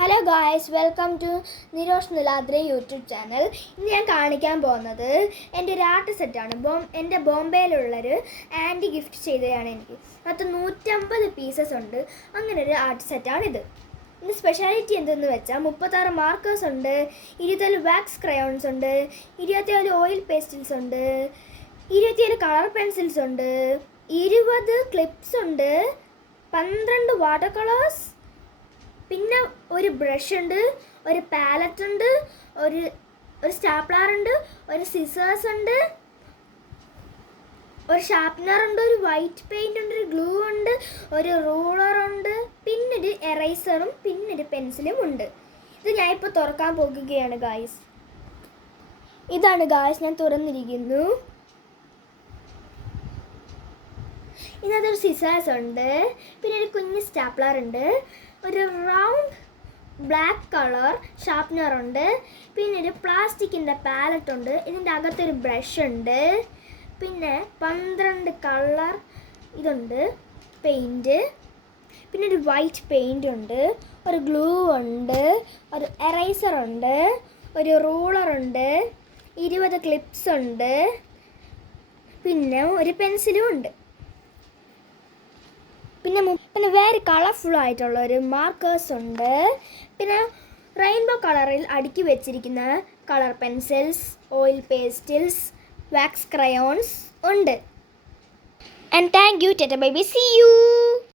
Hello guys, welcome to Nirosh Niladri YouTube channel. ഇന്ന് ഞാൻ കാണിക്കാൻ പോകുന്നത് എൻ്റെ ഒരു ആർട്ട് സെറ്റാണ്. എൻ്റെ ബോംബെയിലുള്ളൊരു ആൻറ്റി ഗിഫ്റ്റ് ചെയ്തതാണ് എനിക്ക്. അത് 150 പീസസ് ഉണ്ട്. അങ്ങനെ ഒരു ആർട്ട് സെറ്റാണിത്. ഇതിൻ്റെ സ്പെഷ്യാലിറ്റി എന്തെന്ന് വെച്ചാൽ 36 മാർക്കേഴ്സ് ഉണ്ട്, 27 വാക്സ് ക്രയോൺസ് ഉണ്ട്, 27 ഓയിൽ പേസ്റ്റിൽസ് ഉണ്ട്, 27 കളർ പെൻസിൽസ് ഉണ്ട്, 20 ക്ലിപ്സ് ഉണ്ട്, 12 വാട്ടർ കളേഴ്സ്, പിന്നെ ഒരു ബ്രഷ് ഉണ്ട്, ഒരു പാലറ്റ് ഉണ്ട്, ഒരു സ്റ്റാപ്ലർ ഉണ്ട്, ഒരു സിസേഴ്സ് ഉണ്ട്, ഒരു ഷാർപ്നർ ഉണ്ട്, ഒരു വൈറ്റ് പെയിന്റ് ഉണ്ട്, ഒരു ഗ്ലൂ ഉണ്ട്, ഒരു റൂളർ ഉണ്ട്, പിന്നെ ഒരു എറൈസറും പിന്നെ ഒരു പെൻസിലും ഉണ്ട്. ഇത് ഞാൻ ഇപ്പോൾ തുറക്കാൻ പോകുകയാണ് ഗായ്സ്. ഇതാണ് ഗായ്സ്, ഞാൻ തുറന്നിരിക്കുന്നു. ഇതിനകത്തൊരു സിസേഴ്സ് ഉണ്ട്, പിന്നെ ഒരു കുഞ്ഞ് സ്റ്റാപ്ലർ ഉണ്ട്, ഒരു റൗണ്ട് ബ്ലാക്ക് കളർ ഷാർപ്നർ ഉണ്ട്, പിന്നെ ഒരു പ്ലാസ്റ്റിക്കിൻ്റെ പാലറ്റ് ഉണ്ട്. ഇതിൻ്റെ അകത്തൊരു ബ്രഷ് ഉണ്ട്, പിന്നെ 12 കളർ ഇതുണ്ട് പെയിൻറ്റ്, പിന്നെ ഒരു വൈറ്റ് പെയിൻ്റ് ഉണ്ട്, ഒരു ഗ്ലൂ ഉണ്ട്, ഒരു എറൈസർ ഉണ്ട്, ഒരു റൂളർ ഉണ്ട്, 20 ക്ലിപ്സ് ഉണ്ട്, പിന്നെ ഒരു പെൻസിലും ഉണ്ട്. പിന്നെ വേറെ കളർഫുൾ ആയിട്ടുള്ള ഒരു മാർക്കേഴ്സ് ഉണ്ട്, പിന്നെ റെയിൻബോ കളറിൽ അടുക്കി വെച്ചിരിക്കുന്ന colour pencils, oil pastels, wax crayons ഉണ്ട്. And thank you. Tata bye bye, see U.